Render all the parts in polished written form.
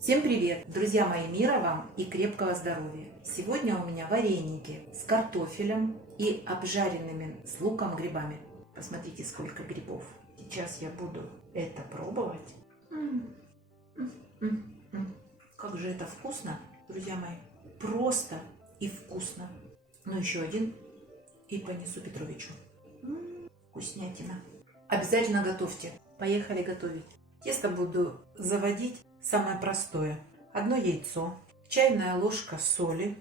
Всем привет! Друзья мои, мира вам и крепкого здоровья! Сегодня у меня вареники с картофелем и обжаренными с луком грибами. Посмотрите, сколько грибов. Сейчас я буду это пробовать. Как же это вкусно, друзья мои! Просто и вкусно. Ну, еще один и понесу Петровичу. Вкуснятина. Обязательно готовьте. Поехали готовить. Тесто буду заводить самое простое. Одно яйцо, чайная ложка соли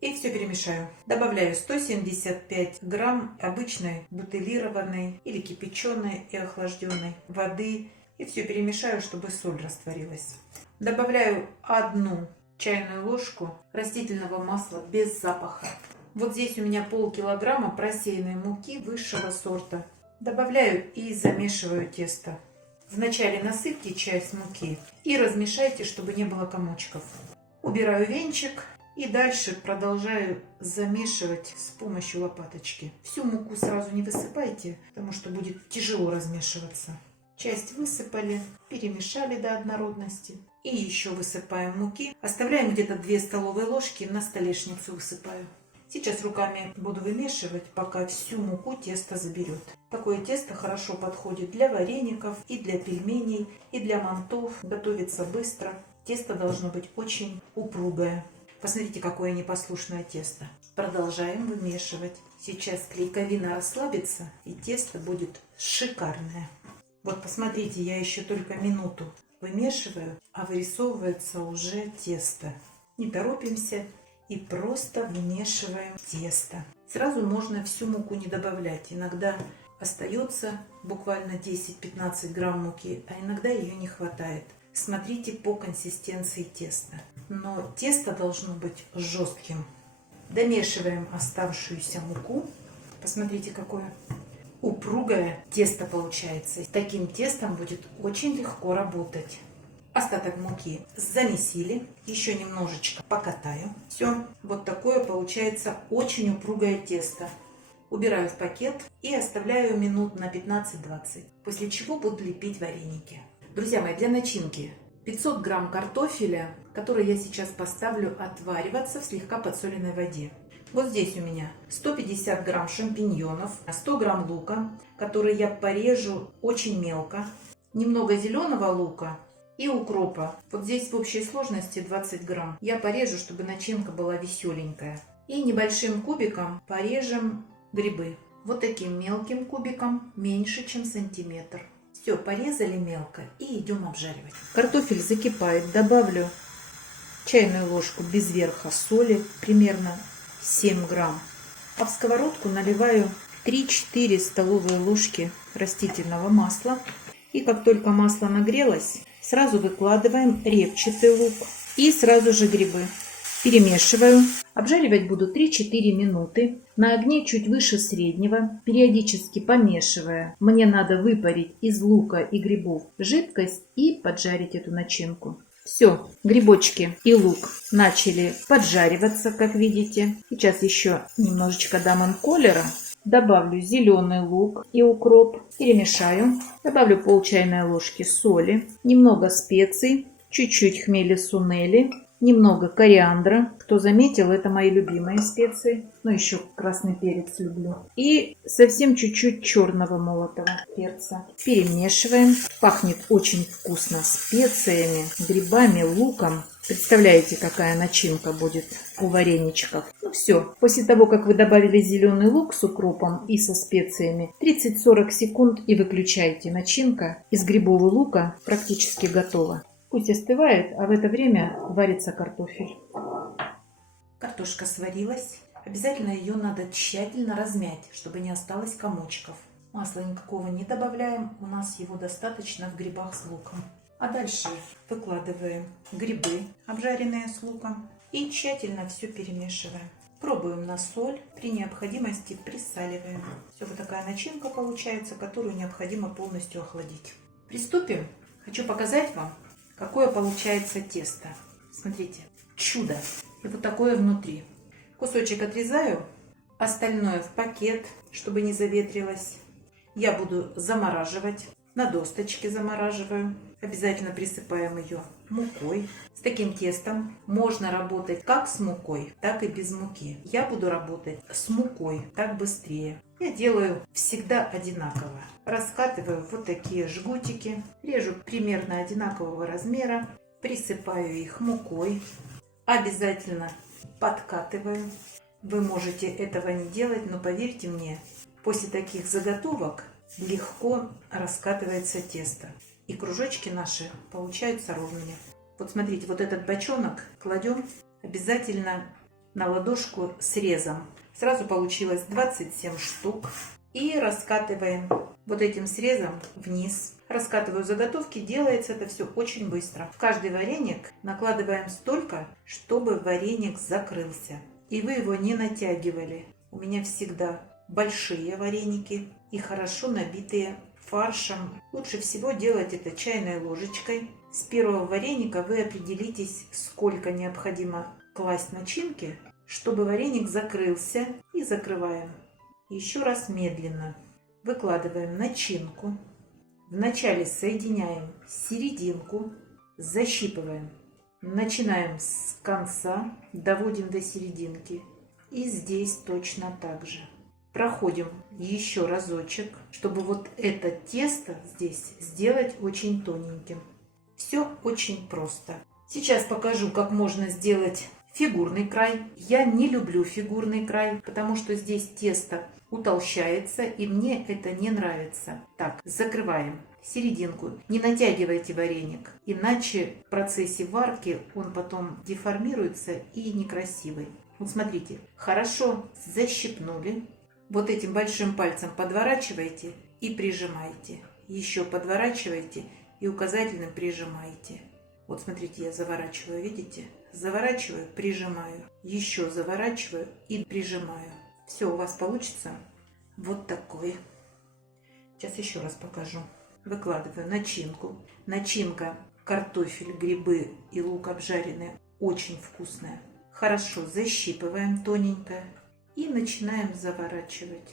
и все перемешаю. Добавляю 175 грамм обычной бутилированной или кипяченой и охлажденной воды и все перемешаю, чтобы соль растворилась. Добавляю 1 чайную ложку растительного масла без запаха. Вот здесь у меня полкилограмма просеянной муки высшего сорта. Добавляю и замешиваю тесто. Вначале насыпьте часть муки и размешайте, чтобы не было комочков. Убираю венчик и дальше продолжаю замешивать с помощью лопаточки. Всю муку сразу не высыпайте, потому что будет тяжело размешиваться. Часть высыпали, перемешали до однородности. И еще высыпаем муки. Оставляем где-то 2 столовые ложки, на столешницу высыпаю. Сейчас руками буду вымешивать, пока всю муку тесто заберет. Такое тесто хорошо подходит для вареников, и для пельменей, и для мантов. Готовится быстро. Тесто должно быть очень упругое. Посмотрите, какое непослушное тесто. Продолжаем вымешивать. Сейчас клейковина расслабится, и тесто будет шикарное. Вот посмотрите, я еще только минуту вымешиваю, а вырисовывается уже тесто. Не торопимся. И просто вмешиваем тесто. Сразу можно всю муку не добавлять. Иногда остается буквально 10-15 грамм муки, а иногда ее не хватает. Смотрите по консистенции теста. Но тесто должно быть жестким. Домешиваем оставшуюся муку. Посмотрите, какое упругое тесто получается. С таким тестом будет очень легко работать. Остаток муки замесили, еще немножечко покатаю. Все, вот такое получается очень упругое тесто. Убираю в пакет и оставляю минут на 15-20, после чего буду лепить вареники. Друзья мои, для начинки 500 грамм картофеля, который я сейчас поставлю отвариваться в слегка подсоленной воде. Вот здесь у меня 150 грамм шампиньонов, 100 грамм лука, который я порежу очень мелко, немного зеленого лука и укропа. Вот здесь в общей сложности 20 грамм. Я порежу, чтобы начинка была веселенькая. И небольшим кубиком порежем грибы. Вот таким мелким кубиком, меньше чем сантиметр. Все, порезали мелко и идем обжаривать. Картофель закипает. Добавлю чайную ложку без верха соли, примерно 7 грамм. А в сковородку наливаю 3-4 столовые ложки растительного масла. И как только масло нагрелось, сразу выкладываем репчатый лук и сразу же грибы. Перемешиваю. Обжаривать буду 3-4 минуты на огне чуть выше среднего, периодически помешивая. Мне надо выпарить из лука и грибов жидкость и поджарить эту начинку. Все, грибочки и лук начали поджариваться, как видите. Сейчас еще немножечко дам им колера. Добавлю зеленый лук и укроп, перемешаю. Добавлю пол чайной ложки соли, немного специй, чуть-чуть хмели сунели, немного кориандра. Кто заметил, это мои любимые специи. Ну, еще красный перец люблю. И совсем чуть-чуть черного молотого перца. Перемешиваем. Пахнет очень вкусно специями, грибами, луком. Представляете, какая начинка будет у вареничков. Ну все, после того, как вы добавили зеленый лук с укропом и со специями, 30-40 секунд и выключайте. Начинка из грибов и лука практически готова. Пусть остывает, а в это время варится картофель. Картошка сварилась. Обязательно ее надо тщательно размять, чтобы не осталось комочков. Масла никакого не добавляем, у нас его достаточно в грибах с луком. А дальше выкладываем грибы, обжаренные с луком, и тщательно все перемешиваем. Пробуем на соль, при необходимости присаливаем. Все, вот такая начинка получается, которую необходимо полностью охладить. Приступим. Хочу показать вам, какое получается тесто. Смотрите, чудо! И вот такое внутри. Кусочек отрезаю, остальное в пакет, чтобы не заветрилось. Я буду замораживать. на досточке замораживаю. Обязательно присыпаем ее мукой. С таким тестом можно работать как с мукой, так и без муки. Я буду работать с мукой, так быстрее. Я делаю всегда одинаково. Раскатываю вот такие жгутики, режу примерно одинакового размера, присыпаю их мукой. Обязательно подкатываю. Вы можете этого не делать, но поверьте мне, после таких заготовок легко раскатывается тесто. И кружочки наши получаются ровными. Вот смотрите, вот этот бочонок кладем обязательно на ладошку срезом. Сразу получилось 27 штук. И раскатываем вот этим срезом вниз. Раскатываю заготовки, делается это все очень быстро. В каждый вареник накладываем столько, чтобы вареник закрылся. И вы его не натягивали. У меня всегда большие вареники и хорошо набитые фаршем. Лучше всего делать это чайной ложечкой. С первого вареника вы определитесь, сколько необходимо класть начинки, чтобы вареник закрылся. И закрываем. Еще раз медленно выкладываем начинку. Вначале соединяем серединку, защипываем. Начинаем с конца, доводим до серединки. И здесь точно так же. Проходим еще разочек, чтобы вот это тесто здесь сделать очень тоненьким. Все очень просто. Сейчас покажу, как можно сделать фигурный край. Я не люблю фигурный край, потому что здесь тесто утолщается, и мне это не нравится. Так, закрываем серединку. Не натягивайте вареник, иначе в процессе варки он потом деформируется и некрасивый. Вот смотрите, хорошо защипнули. Вот этим большим пальцем подворачивайте и прижимайте. Еще подворачивайте и указательным прижимайте. Вот смотрите, я заворачиваю, видите? Заворачиваю, прижимаю. Еще заворачиваю и прижимаю. Все, у вас получится вот такой. Сейчас еще раз покажу. Выкладываю начинку. Начинка, картофель, грибы и лук обжаренный, очень вкусная. Хорошо защипываем тоненько и начинаем заворачивать.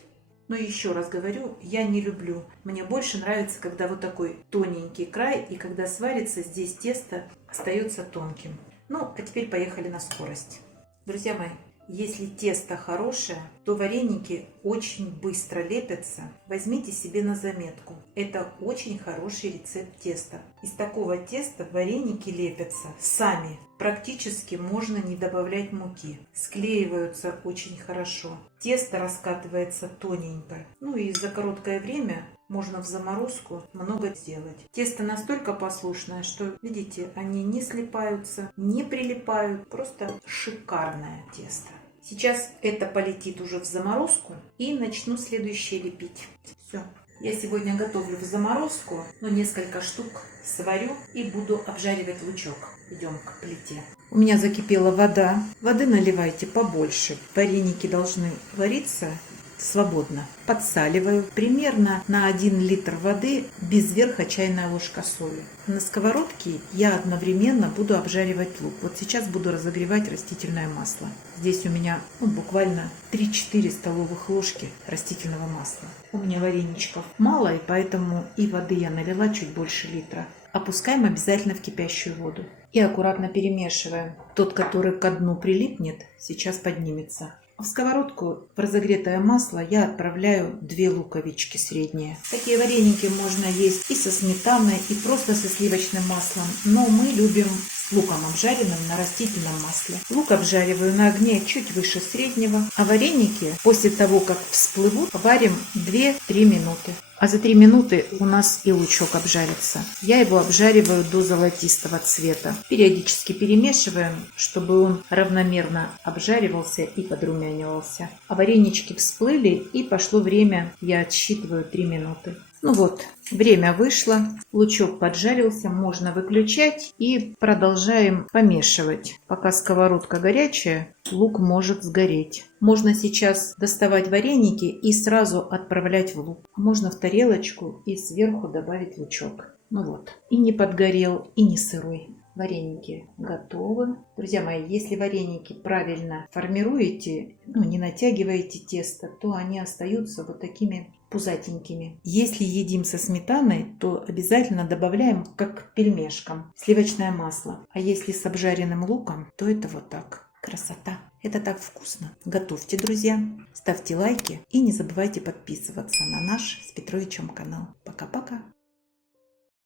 Но еще раз говорю, я не люблю. Мне больше нравится, когда вот такой тоненький край, и когда сварится, здесь тесто остается тонким. Ну, а теперь поехали на скорость. Друзья мои, если тесто хорошее, то вареники очень быстро лепятся. Возьмите себе на заметку. Это очень хороший рецепт теста. Из такого теста вареники лепятся сами. Практически можно не добавлять муки. Склеиваются очень хорошо. Тесто раскатывается тоненько. Ну и за короткое время можно в заморозку много сделать. Тесто настолько послушное, что, видите, они не слипаются, не прилипают. Просто шикарное тесто. Сейчас это полетит уже в заморозку и начну следующее лепить. Все. Я сегодня готовлю в заморозку, но несколько штук сварю и буду обжаривать лучок. Идем к плите. У меня закипела вода. Воды наливайте побольше. Вареники должны вариться свободно. Подсаливаю примерно на 1 литр воды, без верха чайная ложка соли. На сковородке я одновременно буду обжаривать лук. Вот сейчас буду разогревать растительное масло. Здесь у меня буквально 3-4 столовых ложки растительного масла. У меня вареничков мало, и поэтому и воды я налила чуть больше литра. Опускаем обязательно в кипящую воду. И аккуратно перемешиваем. Тот, который ко дну прилипнет, сейчас поднимется. В сковородку в разогретое масло я отправляю 2 луковички средние. Такие вареники можно есть и со сметаной, и просто со сливочным маслом. Но мы любим с луком обжаренным на растительном масле. Лук обжариваю на огне чуть выше среднего, а вареники после того, как всплывут, варим 2-3 минуты. А за 3 минуты у нас и лучок обжарится. Я его обжариваю до золотистого цвета. Периодически перемешиваем, чтобы он равномерно обжаривался и подрумянивался. А варенички всплыли, и пошло время, я отсчитываю 3 минуты. Ну вот, время вышло, лучок поджарился, можно выключать и продолжаем помешивать. Пока сковородка горячая, лук может сгореть. Можно сейчас доставать вареники и сразу отправлять в лук. Можно в тарелочку и сверху добавить лучок. Ну вот, и не подгорел, и не сырой. Вареники готовы. Друзья мои, если вареники правильно формируете, не натягиваете тесто, то они остаются вот такими пузатенькими. Если едим со сметаной, то обязательно добавляем, как к пельмешкам, сливочное масло. А если с обжаренным луком, то это вот так. Красота! Это так вкусно! Готовьте, друзья! Ставьте лайки и не забывайте подписываться на наш с Петровичем канал. Пока-пока!